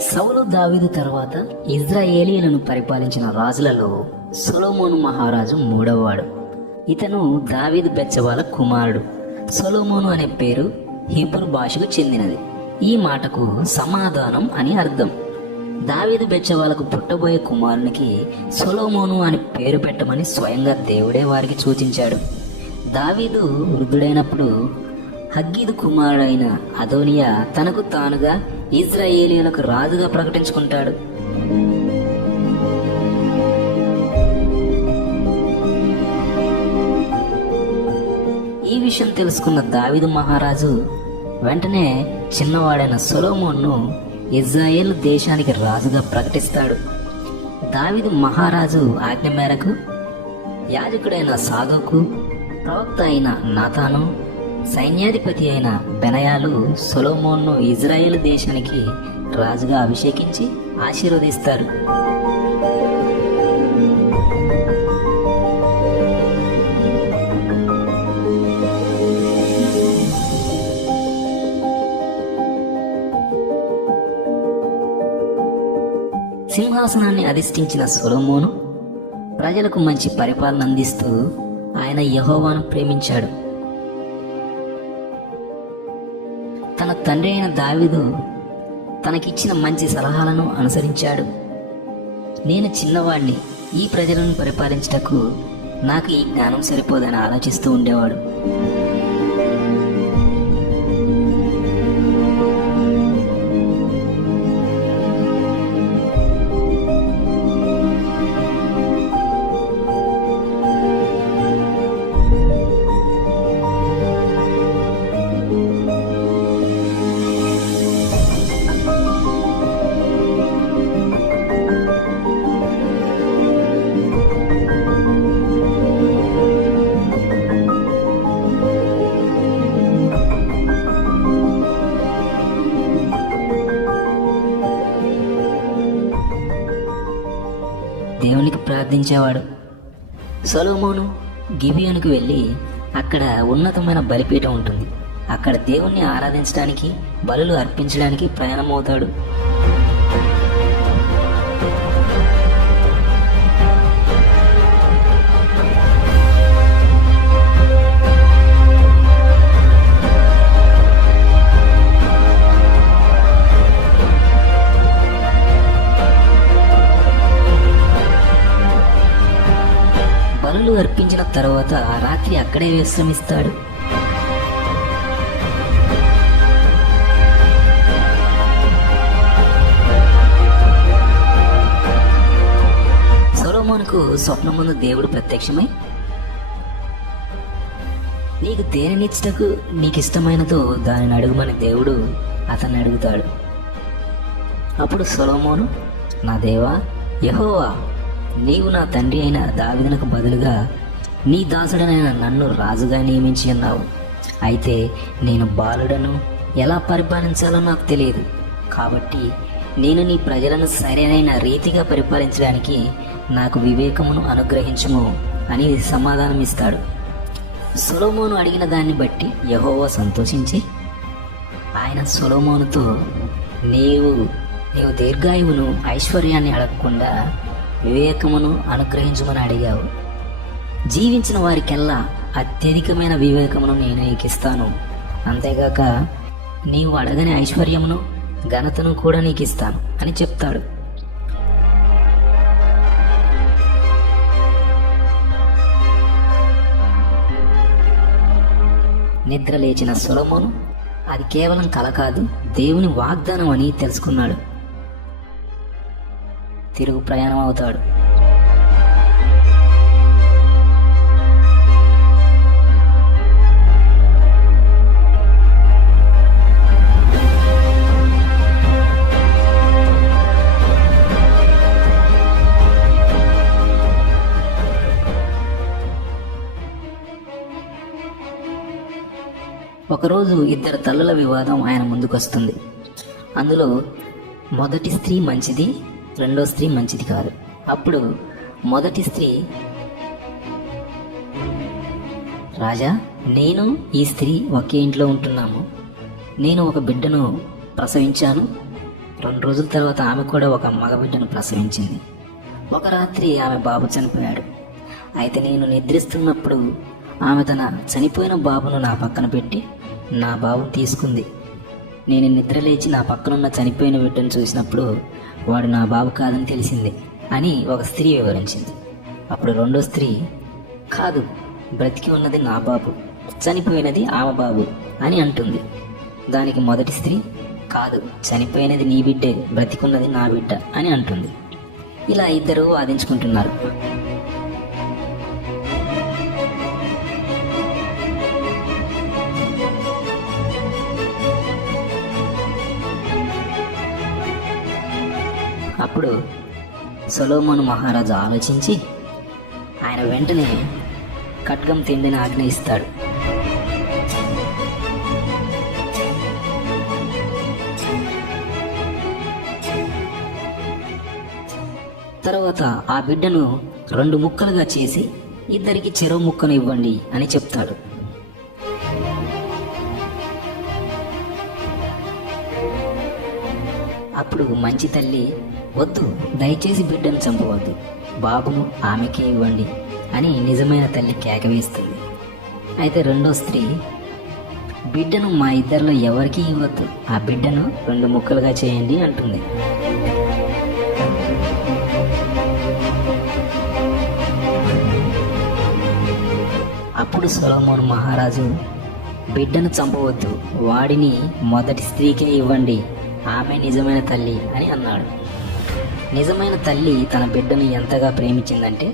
సౌలు దావీదు తర్వాత ఇజ్రాయేలీలను పరిపాలించిన రాజులలో సొలోమోను మహారాజు మూడవవాడు. ఇతను దావీదు బెచ్చవాల కుమారుడు. సొలోమోను అనే పేరు హీబ్రూ భాషకు చెందినది. ఈ మాటకు సమాధానం అని అర్థం. దావీదు బెచ్చవాలకు పుట్టబోయే కుమారునికి సొలోమోను అని పేరు పెట్టమని స్వయంగా దేవుడే వారికి సూచించాడు. దావీదు వృద్ధుడైనప్పుడు హగ్గీదు కుమారుడైన అదోనియా తనకు తానుగా ఇజ్రాయేలీలకు రాజుగా ప్రకటించుకుంటాడు. ఈ విషయం తెలుసుకున్న దావిదు మహారాజు వెంటనే చిన్నవాడైన సొలోమోన్ను ఇజ్రాయేల్ దేశానికి రాజుగా ప్రకటిస్తాడు. దావిదు మహారాజు ఆజ్ఞ మేరకు యాజకుడైన సాధుకు ప్రవక్త అయిన నాతాను సైన్యాధిపతి అయిన బెనయాలు సొలోమోన్ను ఇజ్రాయెల్ దేశానికి రాజుగా అభిషేకించి ఆశీర్వదిస్తారు. సింహాసనాన్ని అధిష్ఠించిన సొలోమోను ప్రజలకు మంచి పరిపాలన అందిస్తూ ఆయన యహోవాను ప్రేమించాడు. తండ్రి అయిన దావిదు తనకిచ్చిన మంచి సలహాలను అనుసరించాడు. నేను చిన్నవాణ్ణి ఈ ప్రజలను పరిపాలించటకు నాకు ఈ జ్ఞానం సరిపోదని ఆలోచిస్తూ ఉండేవాడు. దేవునికి ప్రార్థించేవాడు. సొలోమోను గిబియోనికి వెళ్ళి అక్కడ ఉన్నతమైన బలిపీఠం ఉంటుంది. అక్కడ దేవుణ్ణి ఆరాధించడానికి బలులు అర్పించడానికి ప్రయాణమవుతాడు. బలులు అర్పించిన తర్వాత రాత్రి అక్కడే విశ్రమిస్తాడు. సొలొమోనుకు స్వప్నముందు దేవుడు ప్రత్యక్షమై నీకు దేనినిచ్చటకు నీకు ఇష్టమైనదో దానిని అడుగుమని దేవుడు అతన్ని అడుగుతాడు. అప్పుడు సొలోమోను నా దేవా యహోవా నీవు నా తండ్రి అయిన దావిదనకు బదులుగా నీ దాసుడనైన నన్ను రాజుగా నియమించి అన్నావు అయితే నేను బాలుడను ఎలా పరిపాలించాలో నాకు తెలియదు. కాబట్టి నేను నీ ప్రజలను సరైన రీతిగా పరిపాలించడానికి నాకు వివేకమును అనుగ్రహించుము అని సమాధానం ఇస్తాడు. సొలోమోను అడిగిన దాన్ని బట్టి యహోవా సంతోషించి ఆయన సొలోమోనుతో నీవు నీవు దీర్ఘాయువును ఐశ్వర్యాన్ని అడగకుండా వివేకమును అనుగ్రహించమని అడిగావు. జీవించిన వారికెల్లా అత్యధికమైన వివేకమును నేను నీకిస్తాను. అంతేగాక నీవు అడగని ఐశ్వర్యమును ఘనతను కూడా నీకు ఇస్తాను అని చెప్తాడు. నిద్ర లేచిన సులమును అది కేవలం కల కాదు దేవుని వాగ్దానం అని తెలుసుకున్నాడు. తిరుగు ప్రయాణం అవుతాడు. ఒకరోజు ఇద్దరు తల్లుల వివాదం ఆయన ముందుకొస్తుంది. అందులో మొదటి స్త్రీ మంచిది రెండో స్త్రీ మంచిది కాదు. అప్పుడు మొదటి స్త్రీ రాజా నేను ఈ స్త్రీ ఒకే ఇంట్లో ఉంటున్నాము. నేను ఒక బిడ్డను ప్రసవించాను. రెండు రోజుల తర్వాత ఆమె కూడా ఒక మగబిడ్డను ప్రసవించింది. ఒక రాత్రి ఆమె బాబు చనిపోయాడు. అయితే నేను నిద్రిస్తున్నప్పుడు ఆమె తన చనిపోయిన బాబును నా పక్కన పెట్టి నా బాబును తీసుకుంది. నేను నిద్ర లేచి నా పక్కనున్న చనిపోయిన బిడ్డను చూసినప్పుడు వాడు నా బాబు కాదని తెలిసింది అని ఒక స్త్రీ వివరించింది. అప్పుడు రెండో స్త్రీ కాదు బ్రతికి ఉన్నది నా బాబు చనిపోయినది ఆమె బాబు అని అంటుంది. దానికి మొదటి స్త్రీ కాదు చనిపోయినది నీ బిడ్డే బ్రతికున్నది నా బిడ్డ అని అంటుంది. ఇలా ఇద్దరు వాదించుకుంటున్నారు. అప్పుడు సొలోమోను మహారాజు ఆలోచించి ఆయన వెంటనే ఖడ్గం తిండిని ఆజ్ఞయిస్తాడు తర్వాత ఆ బిడ్డను రెండు ముక్కలుగా చేసి ఇద్దరికి చెరో ముక్కను ఇవ్వండి అని చెప్తాడు. అప్పుడు మంచి తల్లి వద్దు దయచేసి బిడ్డను చంపవద్దు. బాబును ఆమెకే ఇవ్వండి అని నిజమైన తల్లి కేకవేస్తుంది అయితే రెండో స్త్రీ బిడ్డను మా ఇద్దరిలో ఎవరికీ ఇవ్వద్దు. ఆ బిడ్డను రెండు ముక్కలుగా చేయండి అంటుంది. అప్పుడు సొలమోన్ మహారాజు బిడ్డను చంపవద్దు. వాడిని మొదటి స్త్రీకే ఇవ్వండి. ఆమె నిజమైన తల్లి అని అన్నాడు. నిజమైన తల్లి తన బిడ్డను ఎంతగా ప్రేమించిందంటే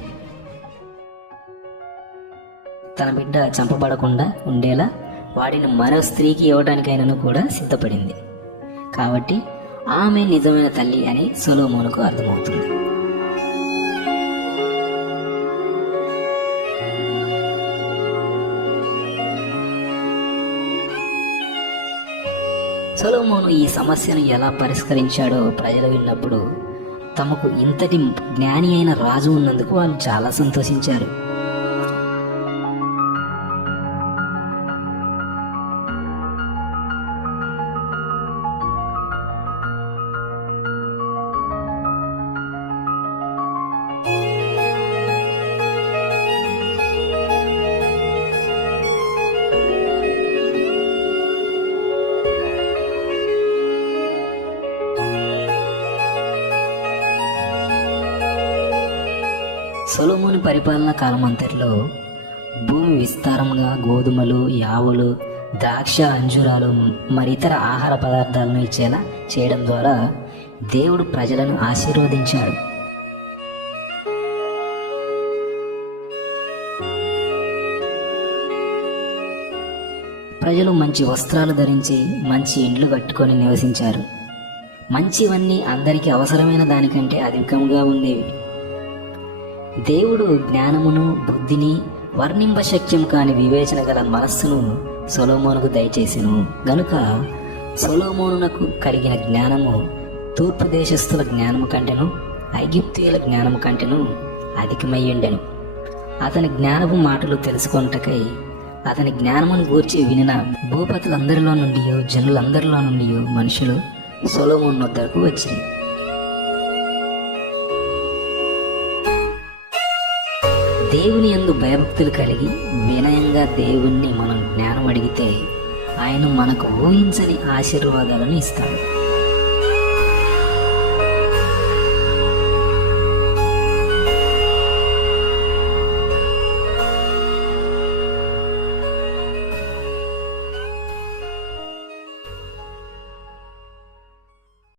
తన బిడ్డ చంపబడకుండా ఉండేలా వాడిని మరో స్త్రీకి ఇవ్వడానికైనాను కూడా సిద్ధపడింది. కాబట్టి ఆమె నిజమైన తల్లి అని సొలోమోనుకు అర్థమవుతుంది. సొలోమోను ఈ సమస్యను ఎలా పరిష్కరించాడో ప్రజలు విన్నప్పుడు తమకు ఇంతటి జ్ఞాని అయిన రాజు ఉన్నందుకు వాళ్ళు చాలా సంతోషించారు. సొలోమోని పరిపాలన కాలమంతటిలో భూమి విస్తారంగా గోధుమలు యావులు ద్రాక్ష అంజూరాలు మరి ఇతర ఆహార పదార్థాలను ఇచ్చేలా చేయడం ద్వారా దేవుడు ప్రజలను ఆశీర్వదించాడు. ప్రజలు మంచి వస్త్రాలు ధరించి మంచి ఇండ్లు కట్టుకొని నివసించారు. మంచివన్నీ అందరికీ అవసరమైన దానికంటే అధికంగా ఉండేవి. దేవుడు జ్ఞానమును బుద్ధిని వర్ణింప శక్యం కాని వివేచన గల మనస్సును సొలోమోనుకు దయచేసెను. గనుక సొలోమోనునకు కలిగిన జ్ఞానము తూర్పు దేశస్థుల జ్ఞానము కంటెను ఐగిప్తీయుల జ్ఞానము కంటెను అధికమయ్యుండెను. అతని జ్ఞానపు మాటలు తెలుసుకొనుటకై అతని జ్ఞానమును గూర్చి వినిన భూపతులందరిలో నుండి జనులందరిలో నుండి మనుషులు సొలోమోన్ వద్దకు వచ్చింది దేవుని యందు భయభక్తులు కలిగి వినయంగా దేవుణ్ణి మనం జ్ఞానం అడిగితే ఆయన మనకు ఊహించని ఆశీర్వాదాలను ఇస్తాడు.